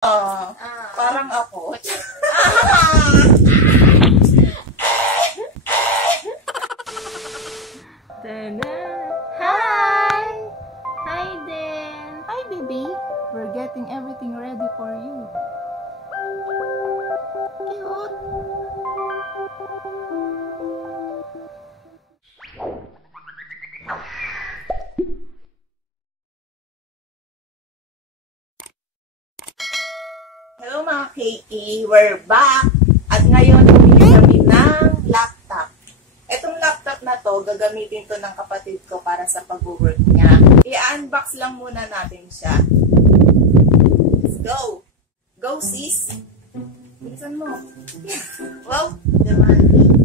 Parang ako. Hi! Hi, Dan! Hi, baby! We're getting everything ready for you. Cute! Hello mga KE, we're back! At ngayon, bumili kami ng laptop. Itong laptop na to, gagamitin to ng kapatid ko para sa pag-work niya. I-unbox lang muna natin siya. Let's go! Go sis! Bilisan mo. Wow! Demanding.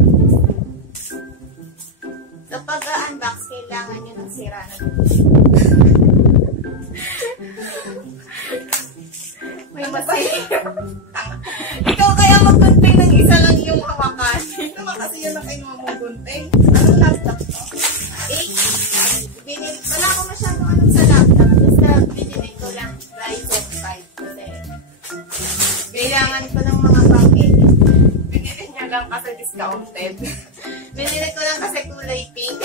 So, pag-unbox, kailangan nyo ng sira na May ikaw kaya maggunting ng isa lang yung hawakan. Ito naman kasi yun ang kinuha mong gunting. Anong laptop to? Wala ko masyadong anong sa laptop. Basta binili ko lang Ryzen 5 kasi kailangan ko ng mga pang-edit. Binili niya lang kasi discounted. Binili ko lang kasi kulay pink.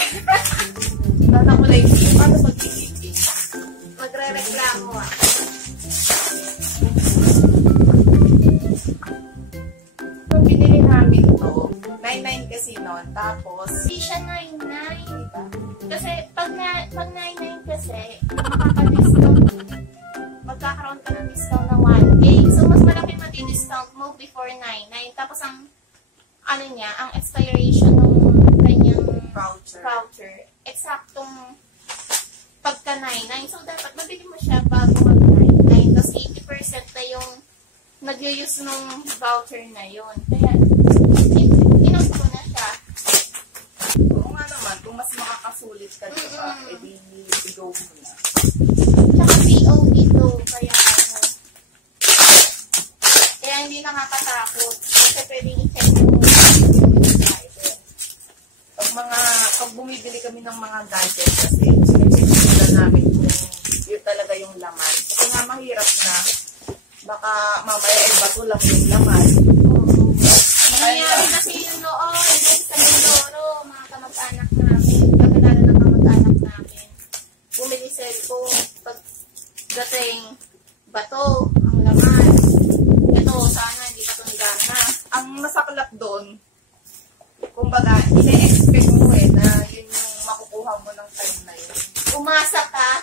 Tata kulay pink. Paano mag-pink? Magre-reklamo ah. Nung binili namin to, 99 kasi noon. Tapos, Hindi siya 99. Kasi pag 99 kasi, makaka-discount. Magkakaroon ka ng discount na 1K. So, mas malaki mati-discount mo before 99. Tapos, ang ano niya, ang expiration ng kanyang voucher, eksaktong pagka 99. So, dapat mabili mo siya bago mag-99. Tapos, 80% na yung nag-use ng voucher na yun. Kaya, inom ko na siya. oo nga naman, kung mas makakasulit ka diba, edi i-go mo na. Tsaka POV to, kaya ano. Kaya hindi nakakatakot. Kasi pwedeng i-check yung driver. Pag bumibili kami ng mga gadget kasi, sinecheck nila namin kung yun talaga yung laman. Kasi nga mahirap na, baka mamaya ay bato lang yung laman. Nangyayari kasi yun noon, sa Mindoro, mga kamag-anak namin, kakilala ng kamag-anak namin. Bumili cellphone, pagdating, bato, ang laman. Ito, sana hindi pa itong gana. Ang masaklap doon, kumbaga, ine-expect mo na yun yung makukuha mo ng time na yun. Umasa ka,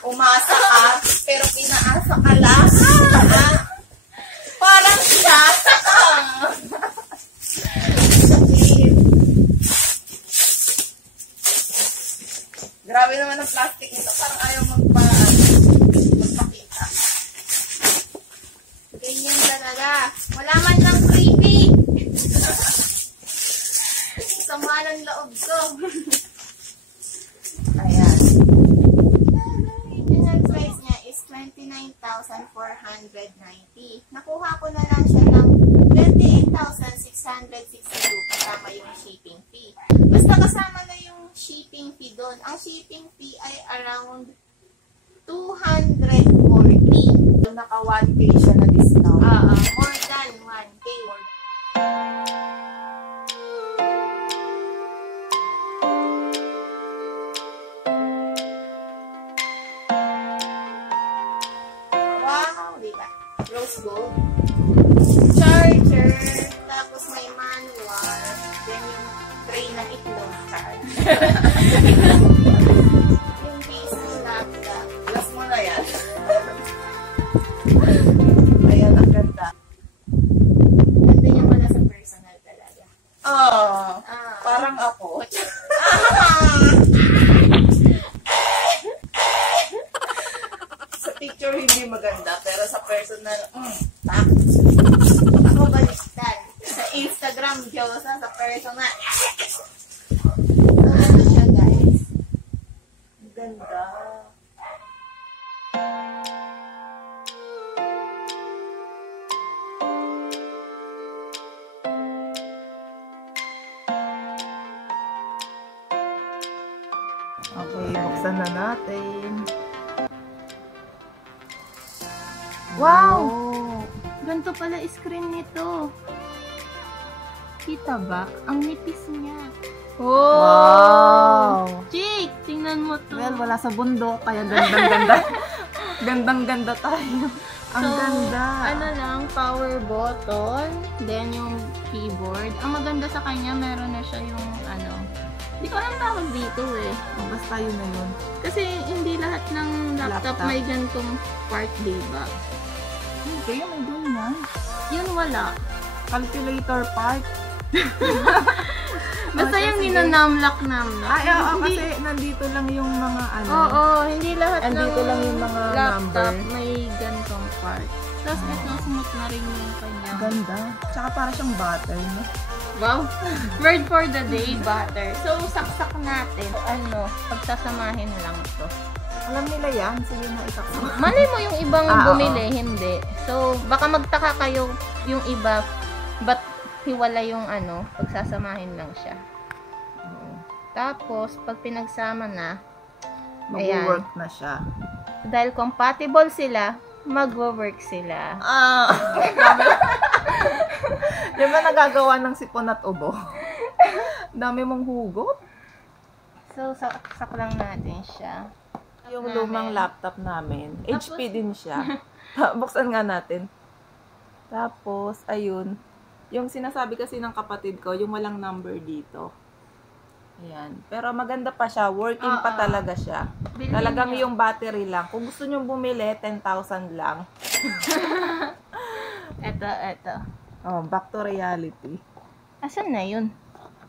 Pero pinaasa ka lang. Parang siya. Grabe naman ang plastic nito. Parang ayaw magpakita. ganyan talaga. Wala man lang creepy. Sama ng loob ko. Ayan. Original price niya is 29,490. Nakuha ko na lang siya ng 28,662 kasama yung shipping fee. Basta kasama na yung shipping fee doon. Ang shipping fee ay around 240. Naka 1K siya na discount. More than 1K. Wow, diba? Rose gold. Charger. Tapos may manual. Then yung tray ng itlog. Yung case ng laptop. Last mo na yan. Ayan, ang ganda. Ganda niya pala sa personal talaga. Parang ako. Sa picture hindi maganda, pero sa personal, tak. Ako baliktad. Sa Instagram, Diyosa. Sa personal. So, ano siya, guys? Ang ganda. Okay, buksan na natin. Wow! ganito pala screen nito. Kita ba? Ang nipis niya. Oh! Wow! Chick, tingnan mo to. Well, wala sa bundok, kaya gandang-ganda. Gandang-ganda tayo. Ang ganda. Ano lang, power button, then yung keyboard. Ang maganda sa kanya, meron na siya yung ano, hindi ko alam tawag dito eh. Basta yun na yun. Kasi hindi lahat ng laptop, Laptop. may ganitong part, diba? Kaya may ganyan. Yun wala. Calculator part. Basta yung ginanamlock-namlock. Ay, oo, kasi nandito lang yung mga ano. Oo, hindi lahat Andito lang yung mga laptop number. may ganitong part. Tapos ito, smooth na rin yung kanya. Ganda. Tsaka para siyang butter, no? Wow! Word for the day, butter. So, saksak natin. Ano, pagsasamahin lang to. Alam nila yan. Sige na, isaksak. Malay mo yung ibang Ah, bumili, hindi. So, baka magtaka kayo yung iba, but hiwala yung ano, pagsasamahin lang siya. Tapos, pag pinagsama na, Mag-work na siya. dahil compatible sila, mag-work sila. Ah! Yung ba nagagawa ng sipon at ubo? Dami mong hugot. So, saksak lang natin siya. Yung Namin. lumang laptop namin. Tapos- HP din siya. Buksan nga natin. Tapos, ayun. Yung sinasabi kasi ng kapatid ko, yung walang number dito. Ayan. Pero maganda pa siya. Working pa Oo. talaga siya. Bilhin Talagang niyo. yung battery lang. Kung gusto nyo bumili, 10,000 lang. Eto. Oh, back to reality. Asan na yun?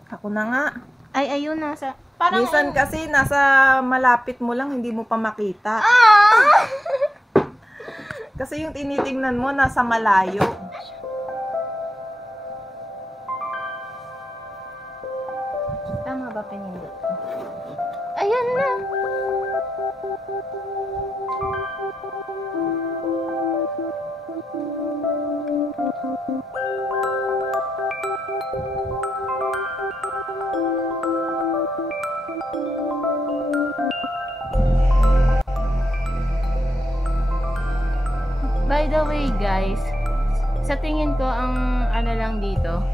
Ako na nga. Ay, ayun, nasa... Parang... Minsan kasi nasa malapit mo lang, hindi mo pa makita. Kasi yung tinitingnan mo, nasa malayo. Tama ba pinindot ko? Ayan na! By the way guys, sa tingin ko ang ano lang dito,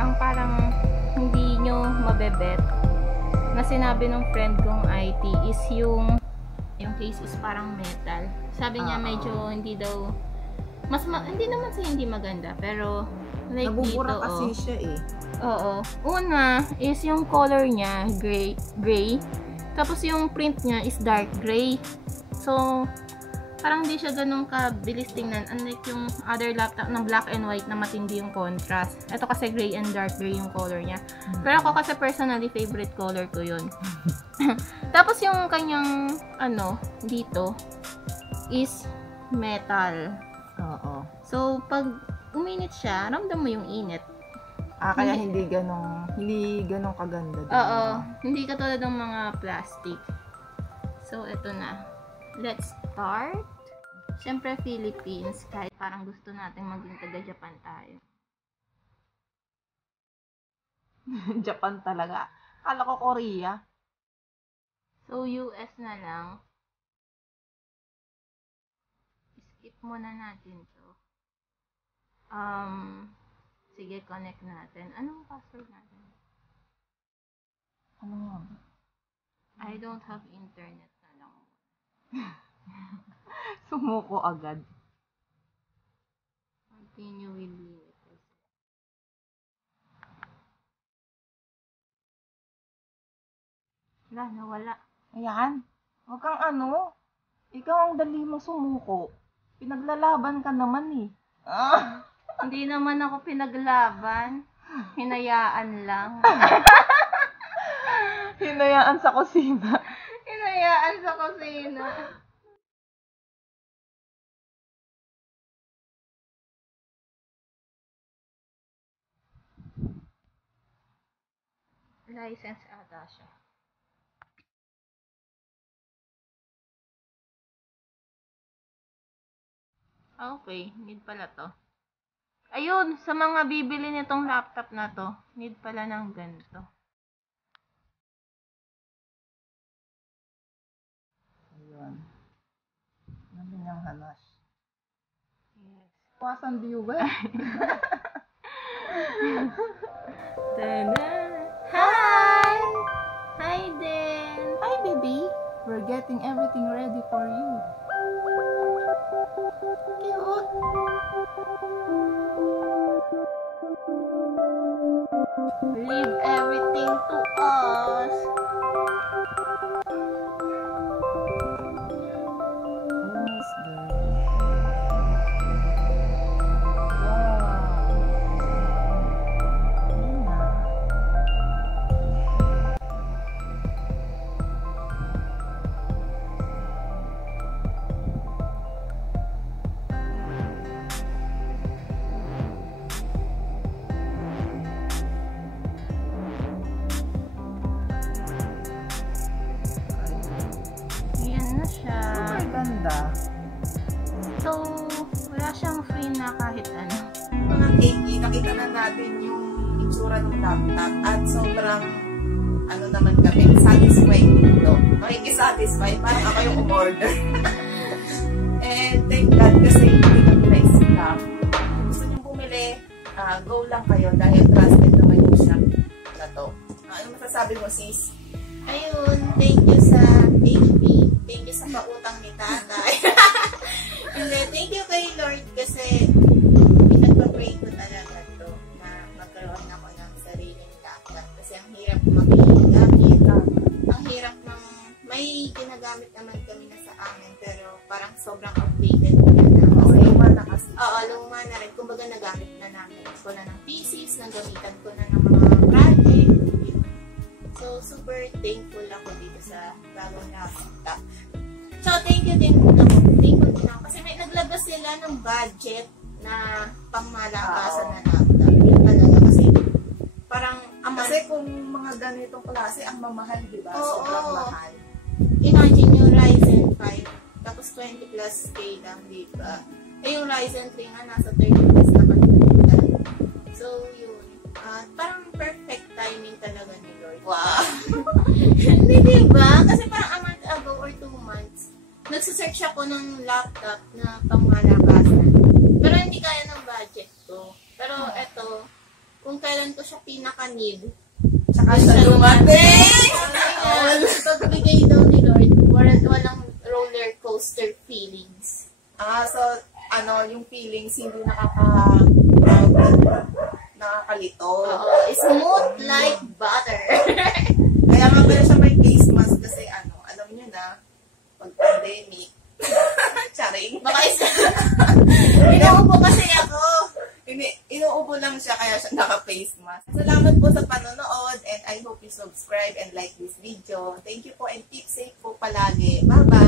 ang parang hindi nyo mabebet na sinabi ng friend kong IT is yung case is parang metal. Sabi niya medyo hindi daw hindi naman sa hindi maganda, pero like Nabubura dito, kasi siya eh. Oo. Una is yung color niya gray. Tapos yung print niya is dark gray. So parang hindi siya ganun kabilis tingnan, unlike yung other laptop ng black and white na matindi yung contrast. Ito kasi gray and dark gray yung color niya. Pero ako kasi personally favorite color ko yun. Tapos yung kanyang ano dito is metal. Oo. So pag uminit siya, ramdam mo yung init. Kaya hindi ganong kaganda. din. Oo, hindi katulad ng mga plastic. So ito na. Let's start. Siyempre Philippines, kahit parang gusto natin maging taga-Japan tayo. Japan talaga. Kala ko Korea. So US na lang. Skip muna natin to. Sige, connect natin. Anong password natin? Ano nga? I don't have internet na lang. Sumuko agad. Continue with limit. Nawala. Ayan. Huwag kang ano. Ikaw ang dali mo sumuko. Pinaglalaban ka naman eh. Hindi naman ako pinaglaban. Hinayaan lang. Hinayaan sa kusina. Hinayaan sa kusina. License ata siya. Okay, need pala to. Ayun, sa mga bibili nitong laptop na to, need pala ng ganito. Ayun. Ano niyang hanas? Yes. Iwasan viewer. Tada! Hi! Hi, din! Hi, baby. We're getting everything ready for you. Cute! Leave everything to us. Almost there. Wow. Ayun na. Yan na siya. Super ganda. So, wala siyang free na kahit ano. Mga cake, nakita na natin yung itsura ng laptop at sobrang ano naman kami, satisfied dito. Nakikisatisfy, parang ako yung umorder. And thank God kasi hindi kami na-scam. Gusto nyo bumili, go lang kayo dahil trusted naman yung shop na to. Ano masasabi mo, sis? Ayun, thank you sa HP. Thank you sa pautang ni tatay. And then, thank you kay Lord kasi pinagpa-pray ko talaga to na magkaroon ako ng sariling laptop. Kasi ang hirap makigamit. Ang hirap ng may ginagamit naman kami na sa amin pero parang sobrang outdated na. Kasi, Luma na kasi. oo, luma na rin. Kumbaga nagamit na namin ko na ng PCs, nagamitan ko na ng mga project. Yun. So, super thankful ako dito sa bagong laptop. So, thank you din ako. Kasi may naglabas sila ng budget na pangmalakasan na laptop. Yun talaga. Kasi parang Kasi kung mga ganitong klase, ang mamahal, di ba? Oo. Sobrang mahal. imagine yung Ryzen 5 tapos 20 plus K lang, di ba? Eh, yung Ryzen 3 nga nasa 30 plus na kalimutan. So, yun. Parang perfect timing talaga ni Lord. Wow! Hindi, diba? Kasi parang a month ago or 2 months, nagsasearch ako ng laptop na pangmalakasan. Pero hindi kaya ng budget ko. Pero eto, kung kailan ko siya pinaka-need, Tsaka siya dumating! pagbigay daw ni Lord, walang roller coaster feelings. So, yung feelings hindi nakakalito. Oo, smooth like butter. Kaya nga pala siya may face mask kasi alam niyo na, pag-pandemic. Charing. Baka inuubo kasi ako. Inuubo lang siya kaya siya naka-face mask. Salamat po sa panonood and I hope you subscribe and like this video. Thank you po and keep safe po palagi. Bye-bye!